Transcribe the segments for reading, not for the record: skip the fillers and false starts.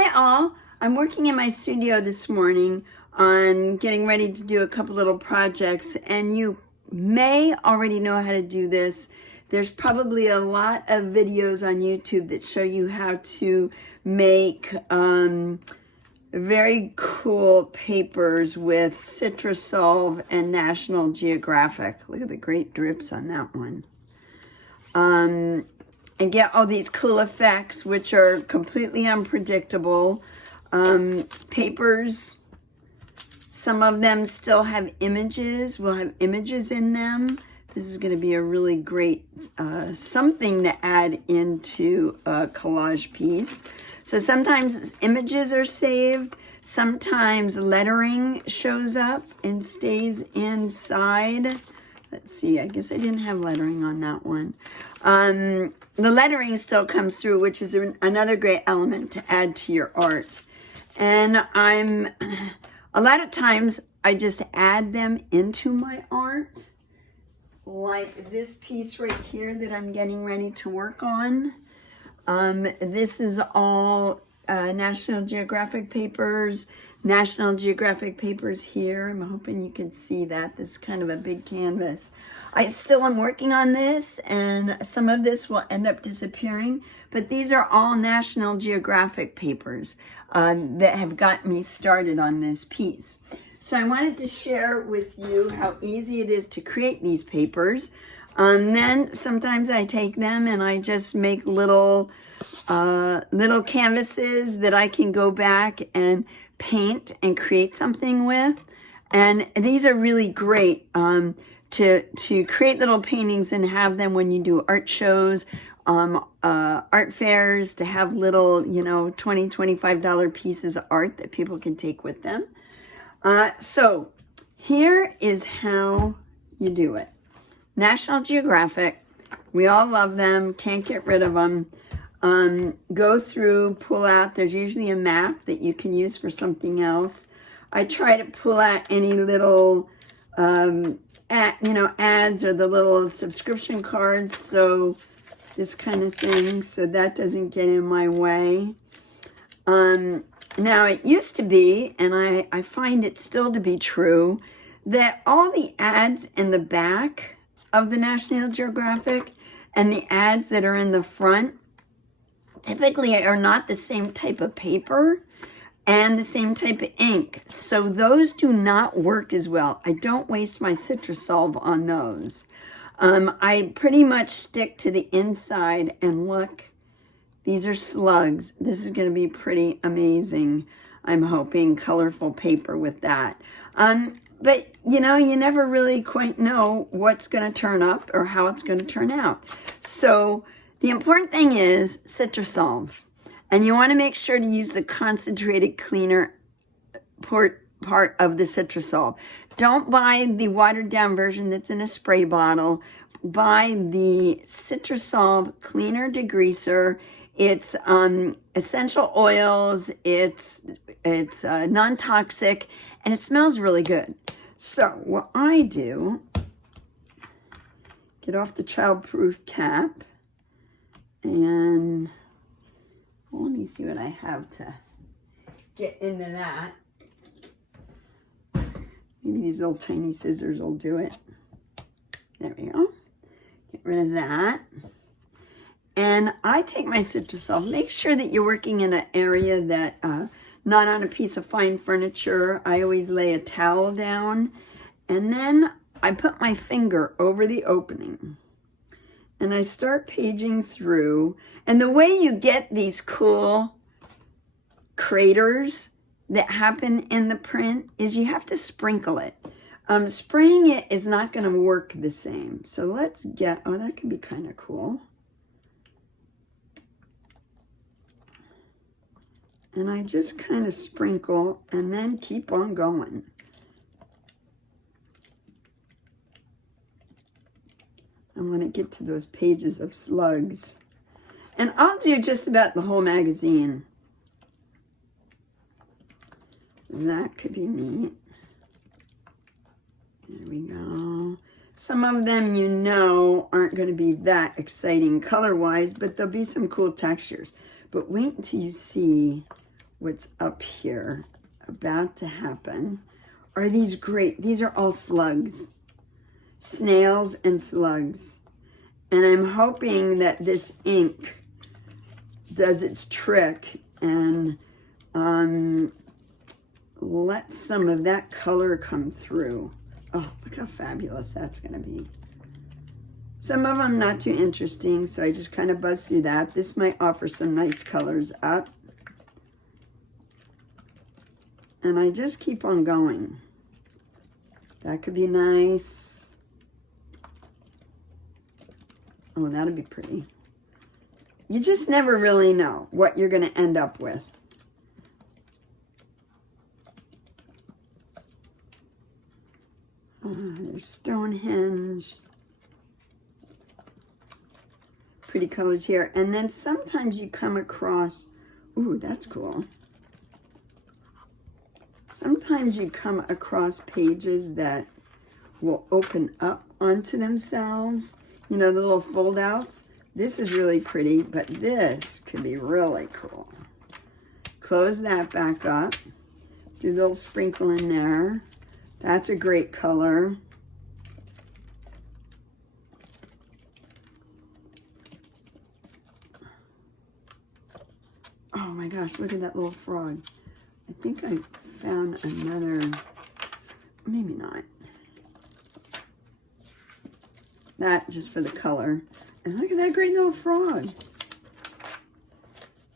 Hi all, I'm working in my studio this morning on getting ready to do a couple little projects, and you may already know how to do this. There's probably a lot of videos on YouTube that show you how to make very cool papers with Citrasolv and National Geographic. Look at the great drips on that one. And get all these cool effects, which are completely unpredictable. Papers, some of them still have images, will have images in them. This is going to be a really great something to add into a collage piece. So sometimes images are saved, sometimes lettering shows up and stays inside. Let's see, I guess I didn't have lettering on that one. The lettering still comes through, which is another great element to add to your art. And a lot of times I just add them into my art, like this piece right here that I'm getting ready to work on. This is all National Geographic papers. National Geographic papers here. I'm hoping you can see that. This is kind of a big canvas. I still am working on this, and some of this will end up disappearing, but these are all National Geographic papers that have got me started on this piece. So I wanted to share with you how easy it is to create these papers. Then sometimes I take them and I just make little canvases that I can go back and paint and create something with. And these are really great to create little paintings and have them when you do art shows, art fairs, to have little, $20, $25 pieces of art that people can take with them. So here is how you do it. National Geographic, we all love them, can't get rid of them. Go through, pull out, there's usually a map that you can use for something else. I try to pull out any little, ads or the little subscription cards, so this kind of thing, so that doesn't get in my way. Now, it used to be, and I find it still to be true, that all the ads in the back of the National Geographic and the ads that are in the front typically are not the same type of paper and the same type of ink. So those do not work as well. I don't waste my Citrasolv on those. I pretty much stick to the inside, and look, these are slugs. This is going to be pretty amazing. I'm hoping colorful paper with that. But, you never really quite know what's going to turn up or how it's going to turn out. So the important thing is Citrasolv. And you want to make sure to use the concentrated cleaner part of the Citrasolv. Don't buy the watered down version that's in a spray bottle. Buy the Citrasolv cleaner degreaser. It's essential oils, it's non-toxic, and it smells really good. So what I do, get off the child-proof cap, and let me see what I have to get into that. Maybe these little tiny scissors will do it. There we go. Get rid of that. And I take my Citrasolv. Make sure that you're working in an area that, not on a piece of fine furniture. I always lay a towel down. And then I put my finger over the opening. And I start paging through. And the way you get these cool craters that happen in the print is you have to sprinkle it. Spraying it is not going to work the same. So let's get, oh, that could be kind of cool. And I just kind of sprinkle and then keep on going. I want to get to those pages of slugs. And I'll do just about the whole magazine. That could be neat. There we go. Some of them, aren't going to be that exciting color-wise, but there'll be some cool textures. But wait until you see what's up here about to happen. Are these great? These are all slugs, snails and slugs. And I'm hoping that this ink does its trick and let some of that color come through. Oh, look how fabulous that's going to be. Some of them not too interesting, so I just kind of buzz through that. This might offer some nice colors up. And I just keep on going. That could be nice. Oh, that'd be pretty. You just never really know what you're going to end up with. There's Stonehenge. Pretty colors here. And then sometimes you come across, ooh, that's cool. Sometimes you come across pages that will open up onto themselves. You know, the little fold outs. This is really pretty, but this could be really cool. Close that back up. Do a little sprinkle in there. That's a great color. Oh my gosh, look at that little frog. I think I found another, maybe not. That just for the color. And look at that great little frog.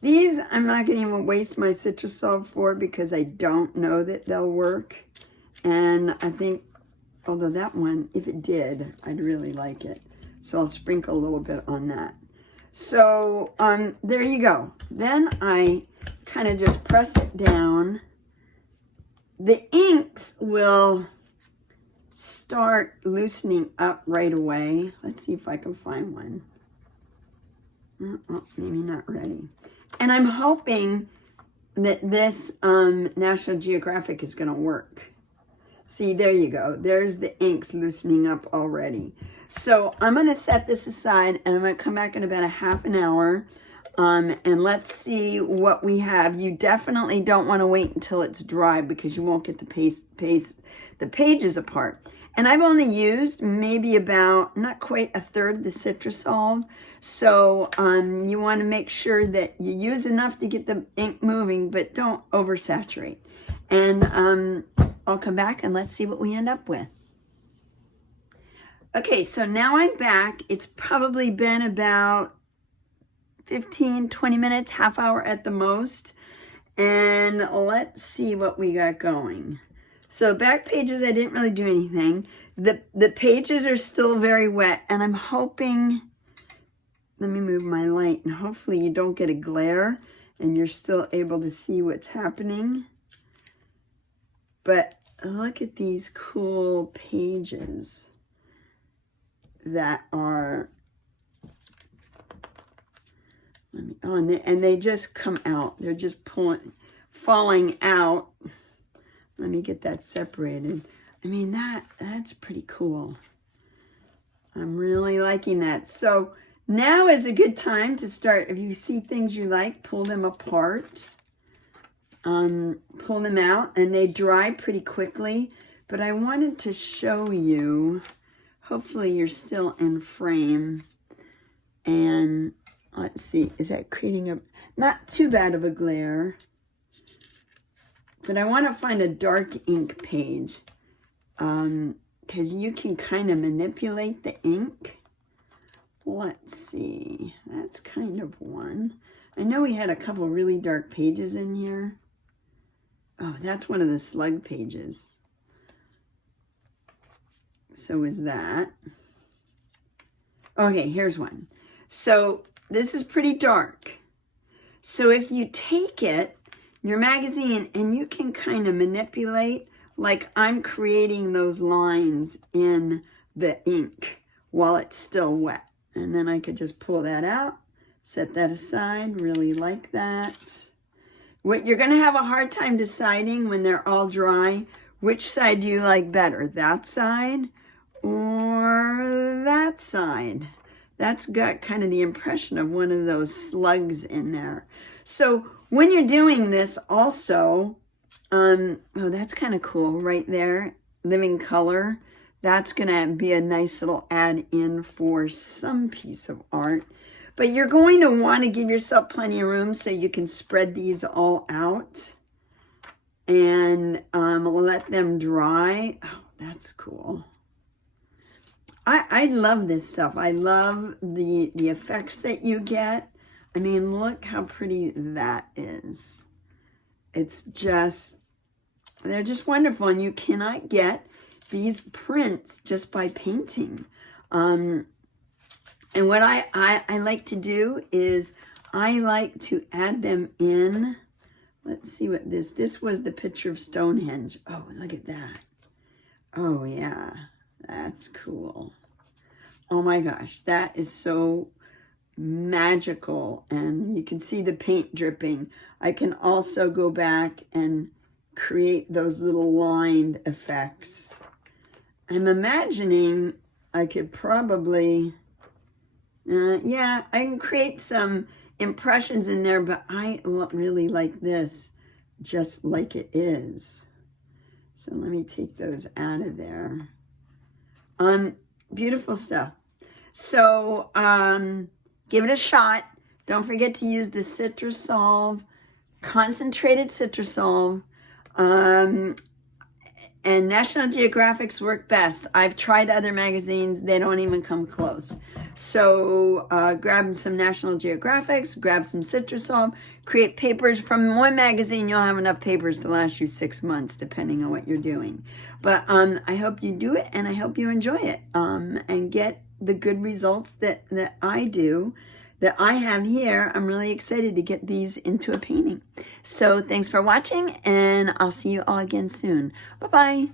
These I'm not going to even waste my Citrasolv for because I don't know that they'll work. And I think, although that one, if it did, I'd really like it. So I'll sprinkle a little bit on that. So there you go. Then I kind of just press it down. The inks will start loosening up right away. Let's see if I can find one. Oh, maybe not ready. And I'm hoping that this National Geographic is going to work. See, there you go. There's the inks loosening up already. So I'm going to set this aside, and I'm going to come back in about a half an hour, and let's see what we have. You definitely don't want to wait until it's dry because you won't get the pages apart. And I've only used maybe about, not quite a third of the Citrasolv. So you want to make sure that you use enough to get the ink moving, but don't oversaturate. And I'll come back and let's see what we end up with. Okay, so now I'm back. It's probably been about 15, 20 minutes, half hour at the most. And let's see what we got going. So back pages, I didn't really do anything. The pages are still very wet, and I'm hoping, let me move my light, and hopefully you don't get a glare and you're still able to see what's happening. But look at these cool pages that are, and they just come out. They're just falling out. Let me get that separated. I mean, that's pretty cool. I'm really liking that. So now is a good time to start. If you see things you like, pull them apart. Pull them out, and they dry pretty quickly. But I wanted to show you, hopefully you're still in frame. And let's see, is that creating not too bad of a glare. But I want to find a dark ink page because you can kind of manipulate the ink. Let's see. That's kind of one. I know we had a couple really dark pages in here. Oh, that's one of the slug pages. So is that. Okay, here's one. So this is pretty dark. So if you take it, your magazine, and you can kind of manipulate, like I'm creating those lines in the ink while it's still wet. And then I could just pull that out, set that aside, really like that. What you're going to have a hard time deciding when they're all dry, which side do you like better, that side or that side? That's got kind of the impression of one of those slugs in there. So When you're doing this also, oh, that's kind of cool right there, living color. That's going to be a nice little add-in for some piece of art. But you're going to want to give yourself plenty of room so you can spread these all out and let them dry. Oh, that's cool. I love this stuff. I love the effects that you get. I mean, look how pretty that is. It's just, they're just wonderful. And you cannot get these prints just by painting. And what I like to do is I like to add them in. Let's see what this was the picture of Stonehenge. Oh, look at that. Oh, yeah, that's cool. Oh my gosh, that is so magical. And you can see the paint dripping. I can also go back and create those little lined effects. I'm imagining I could probably, yeah, I can create some impressions in there, but I really like this just like it is. So let me take those out of there. Beautiful stuff. So give it a shot. Don't forget to use the Citrasolv Concentrated Citrasolv. And National Geographics work best. I've tried other magazines. They don't even come close. So grab some National Geographics, grab some Citrasolv, create papers. From one magazine, you'll have enough papers to last you 6 months, depending on what you're doing. But I hope you do it, and I hope you enjoy it and get the good results that I do, that I have here. I'm really excited to get these into a painting. So thanks for watching, and I'll see you all again soon. Bye-bye.